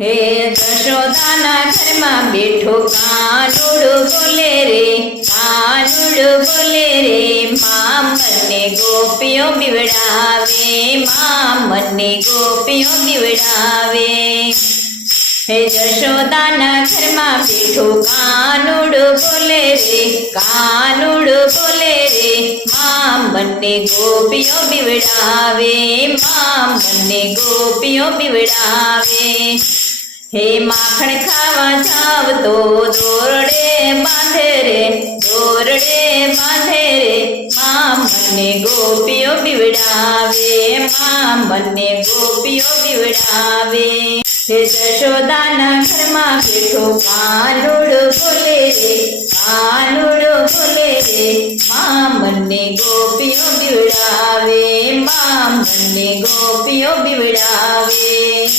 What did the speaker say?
હે જશોદાના ઘરમાં બેઠો કાનુડો બોલે રે, કાનુડો બોલે રે, માં મને ગોપીઓ બીવડાવે, માં મને ગોપીઓ બીવડાવે. હે જશોદાના ઘરમાં બેઠો કાનુડો બોલે રે, કાનુડો બોલે રે, માં મને ગોપીઓ બીવડાવે, માં મને ગોપીઓ બીવડાવે. હે માખણ ખાવા જાવ તો દોરડે બાંધે રે, દોરડે બાંધે રે, માં મને ગોપીઓ બીવડાવે, માં મને ગોપીઓ બીવડાવે. હે જશોદાના ઘરમાં બેઠો કાનુડો બોલે રે, કાનુડો બોલે રે, માં મને ગોપીઓ બીવડાવે, માં મને ગોપીઓ બીવડાવે.